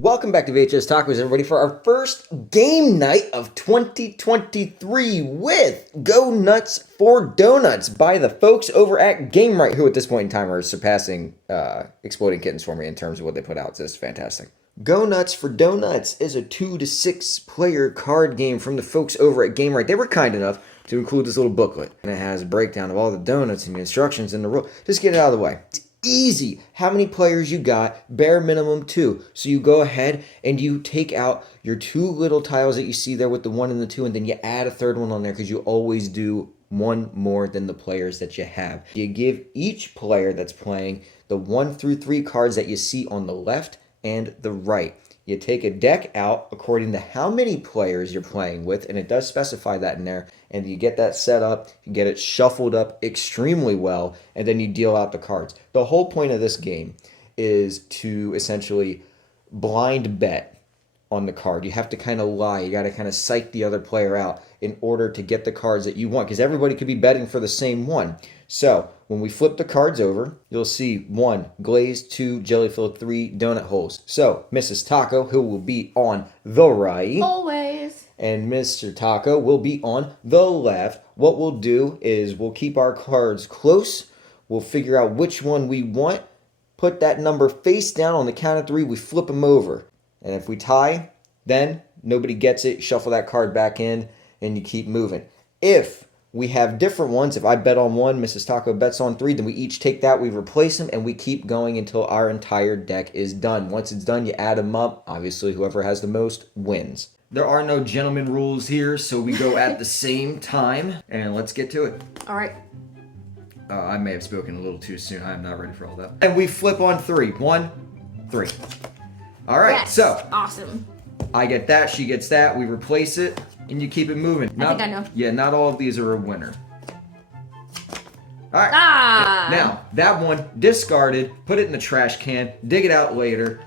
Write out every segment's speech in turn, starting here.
Welcome back to VHS Tacos, everybody, for our first game night of 2023 with Go Nuts for Donuts by the folks over at Game Wright, who at this point in time are surpassing Exploding Kittens for me in terms of what they put out. It's just fantastic. Go Nuts for Donuts is a 2 to 6 player card game from the folks over at Game Wright. They were kind enough to include this little booklet, and it has a breakdown of all the donuts and the instructions and the rule. Just get it out of the way. It's easy. How many players you got? Bare minimum 2. So you go ahead and you take out your 2 little tiles that you see there with the 1 and the 2, and then you add a third one on there because you always do one more than the players that you have. You give each player that's playing the 1 through 3 cards that you see on the left and the right. You take a deck out according to how many players you're playing with, and it does specify that in there, and you get that set up, you get it shuffled up extremely well, and then you deal out the cards. The whole point of this game is to essentially blind bet on the card. You have to kind of lie. You got to kind of psych the other player out in order to get the cards that you want, because everybody could be betting for the same one. So when we flip the cards over, you'll see 1 glazed, 2 jelly-filled, 3 donut holes. So Mrs. Taco, who will be on the right. Always. And Mr. Taco will be on the left. What we'll do is we'll keep our cards close. We'll figure out which one we want. Put that number face down on the count of 3. We flip them over. And if we tie, then nobody gets it. Shuffle that card back in, and you keep moving. If we have different ones, if I bet on 1, Mrs. Taco bets on 3, then we each take that, we replace them, and we keep going until our entire deck is done. Once it's done, you add them up. Obviously, whoever has the most wins. There are no gentleman rules here, so we go at the same time, and let's get to it. All right. I may have spoken a little too soon. I am not ready for all that. And we flip on 3. 1, 3. All right, Yes. so Awesome. I get that, she gets that, we replace it, and you keep it moving. I think I know. Yeah, not all of these are a winner. All right. Ah. Now, that one, discarded, put it in the trash can, dig it out later,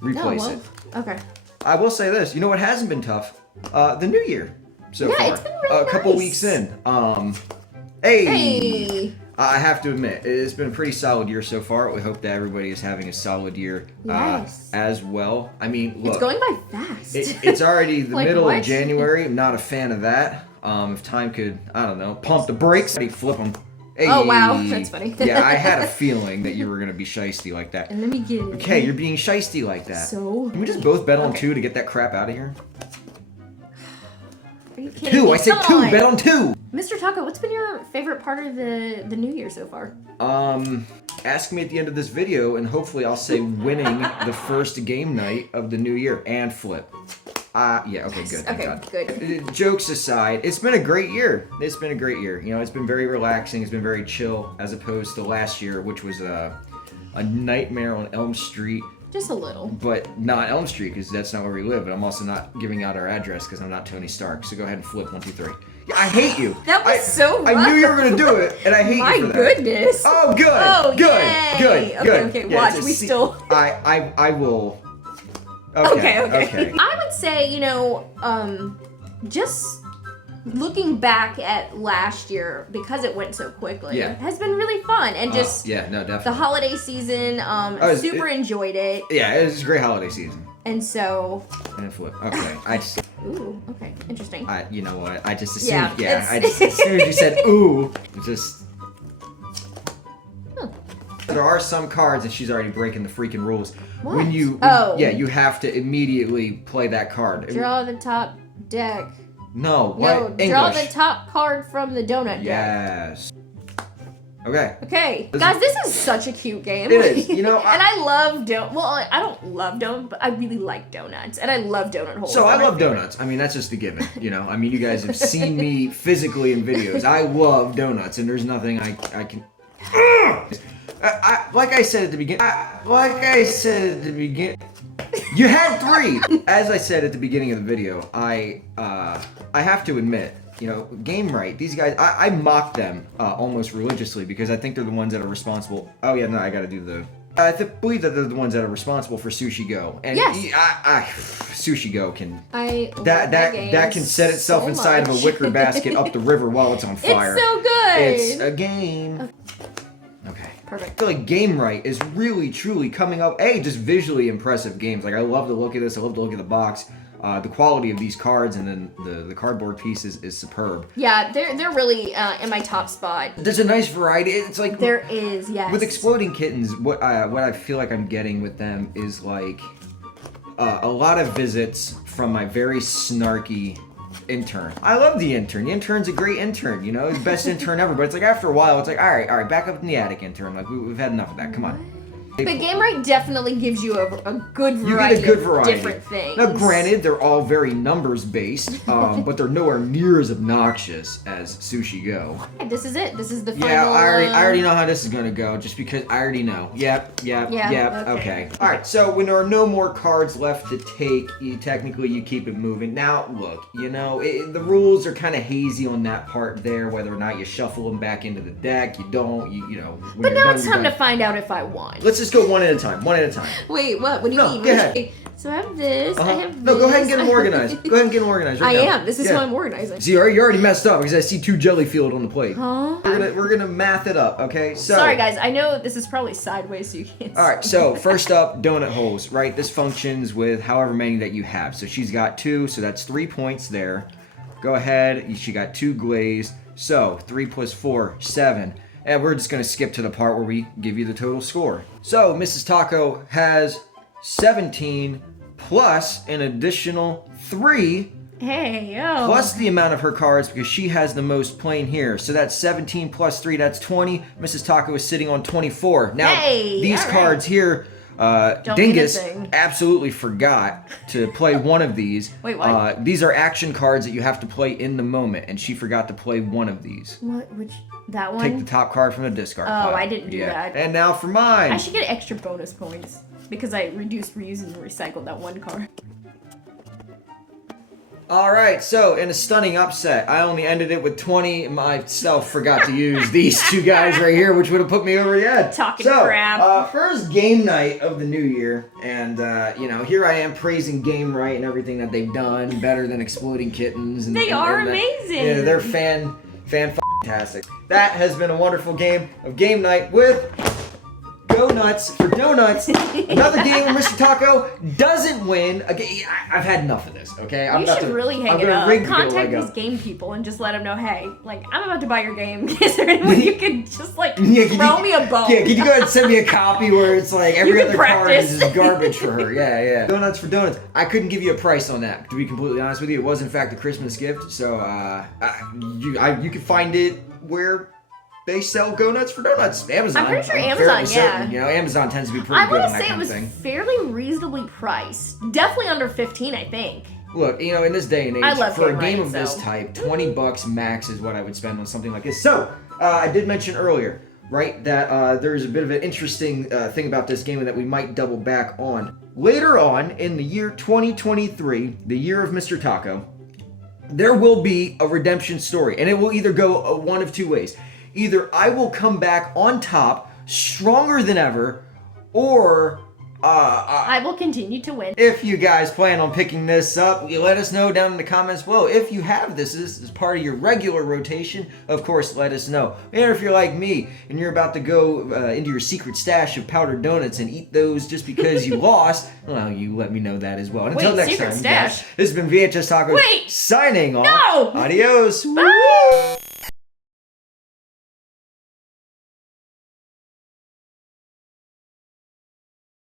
replace it. Okay. I will say this, you know what hasn't been tough? The new year so far. It's been really A couple nice. weeks in. Hey. I have to admit, it's been a pretty solid year so far. We hope that everybody is having a solid year Yes. as well. I mean, look. It's going by fast. It's already the Like middle what? of January. I'm not a fan of that. If time could, I don't know, pump the brakes, flip them. Hey. Oh, wow. That's funny. Yeah, I had a feeling that you were going to be shiesty like that. And let me get it. Okay, you're being shiesty like that. So? Can we just both bet on 2 to get that crap out of here? Are you kidding 2! me? I said Come 2! on. Bet on 2! Mr. Taco, what's been your favorite part of the new year so far? Ask me at the end of this video, and hopefully I'll say winning the first game night of the new year and flip. Yeah, okay, good. Thank Okay, God. good. Jokes aside, it's been a great year. It's been a great year. You know, it's been very relaxing. It's been very chill, as opposed to last year, which was a nightmare on Elm Street. Just a little. But not Elm Street, because that's not where we live. But I'm also not giving out our address because I'm not Tony Stark. So go ahead and flip 1, 2, 3. Yeah, I hate you. That was so rough. I knew you were going to do it, and I hate My you for that. goodness. Oh, good. Oh, good. yay. Good. Okay, Yeah, watch. it's a We still. I will. Okay. I would say, just looking back at last year, because it went so quickly, has been really fun. And just yeah, no, definitely. the holiday season, super enjoyed it. Yeah, it was a great holiday season. And so. And flip. Okay, I just. Ooh, okay, interesting. You know what? I just assumed. Yeah, as soon as you said ooh, it just. There are some cards, and she's already breaking the freaking rules. What? When you, Oh. yeah, you have to immediately play that card. Draw the top deck. No, what? No, English. draw the top card from the donut deck. Yes. Okay. Okay, guys, this is such a cute game. It is. You know, and I love Well, I don't love donuts, but I really like donuts, and I love donut holes. So I They're love my favorite. donuts. I mean, that's just a given. You know, I mean, you guys have seen me physically in videos. I love donuts, and there's nothing I can. Like I said at the beginning. You had 3. As I said at the beginning of the video, I have to admit, you know, Game Wright, these guys, I mock them almost religiously because I think they're the ones that are responsible. Oh yeah, no, I gotta do the. I believe that they're the ones that are responsible for Sushi Go, and Yes. Sushi Go can that can set itself so inside much. of a wicker basket up the river while it's on fire. It's so good. It's a game. Okay. perfect. I feel like Game Wright is really, truly coming up. Just visually impressive games. Like, I love the look of this. I love the look of the box. The quality of these cards and then the cardboard pieces is superb. Yeah, they're really in my top spot. There's a nice variety. It's like there is, yes. With Exploding Kittens, what I feel like I'm getting with them is like a lot of visits from my very snarky intern. I love the intern. The intern's a great intern, you know, the best intern ever. But it's like after a while, it's like, all right, back up in the attic, intern. Like we've had enough of that. Come on. But Game Wright definitely gives you a good variety, you get a good variety of different things. Now, granted, they're all very numbers based, but they're nowhere near as obnoxious as Sushi Go. This is it. This is the final. Yeah, I already know how this is gonna go, just because I already know. Yep. Okay. All right. So when there are no more cards left to take, you keep it moving. Now, look, you know, the rules are kind of hazy on that part there, whether or not you shuffle them back into the deck. You don't. You know. But now it's time to find out if I won. Let's just go one at a time. Wait, what? What do you mean? Go ahead. So I have this. I have this. No, go ahead and get them organized. Right I now. am. This is how I'm organizing. See, you're already messed up because I see 2 Jellyfield on the plate. Huh? We're gonna math it up, okay? So. Sorry, guys. I know this is probably sideways, so you can't. All right. So first up, donut holes. Right. This functions with however many that you have. So she's got 2, so that's 3 points there. Go ahead. She got 2 glazed. So 3 plus 4, 7. And we're just going to skip to the part where we give you the total score. So, Mrs. Taco has 17 plus an additional 3. Hey, yo. Plus the amount of her cards because she has the most plain here. So that's 17 plus 3, that's 20. Mrs. Taco is sitting on 24. Now, these cards here, Dingus absolutely forgot to play one of these. Wait, what? These are action cards that you have to play in the moment, and she forgot to play one of these. What? That one? Take the top card from the discard pile. I didn't do that. And now for mine. I should get extra bonus points because I reduced, reused, and recycled that one card. Alright, so in a stunning upset, I only ended it with 20. Myself forgot to use these 2 guys right here, which would have put me over the edge. Talking crap. First game night of the new year, and you know, here I am praising Game Wright and everything that they've done, better than Exploding Kittens. And, they are amazing. Yeah, they're fantastic. That has been a wonderful game of game night with Go Nuts for Donuts. Another game where Mr. Taco doesn't win. Again, I've had enough of this, okay? You should really hang it up. Contact these game people and just let them know, hey, like, I'm about to buy your game. Is there anyone you could just, like, throw me a bone? Yeah, can you go ahead and send me a copy where it's like every other card is just garbage for her? Yeah. Donuts for Donuts. I couldn't give you a price on that, to be completely honest with you. It was, in fact, a Christmas gift, so you can find it where they sell Go Nuts for Donuts. Amazon. I'm pretty sure Amazon, certain, you know, Amazon tends to be pretty good on that kind of thing. I want to say it was fairly reasonably priced. Definitely under 15, I think. Look, you know, in this day and age, for a game of this type, $20 max is what I would spend on something like this. So, I did mention earlier, right, that there's a bit of an interesting thing about this game that we might double back on. Later on, in the year 2023, the year of Mr. Taco, there will be a redemption story, and it will either go one of 2 ways. Either I will come back on top, stronger than ever, or I will continue to win. If you guys plan on picking this up, you let us know down in the comments below. If you have this is part of your regular rotation, of course, let us know. And if you're like me and you're about to go into your secret stash of powdered donuts and eat those just because you lost, well, you let me know that as well. And until next time, guys, this has been VHS Tacos signing off. No! Adios. Bye!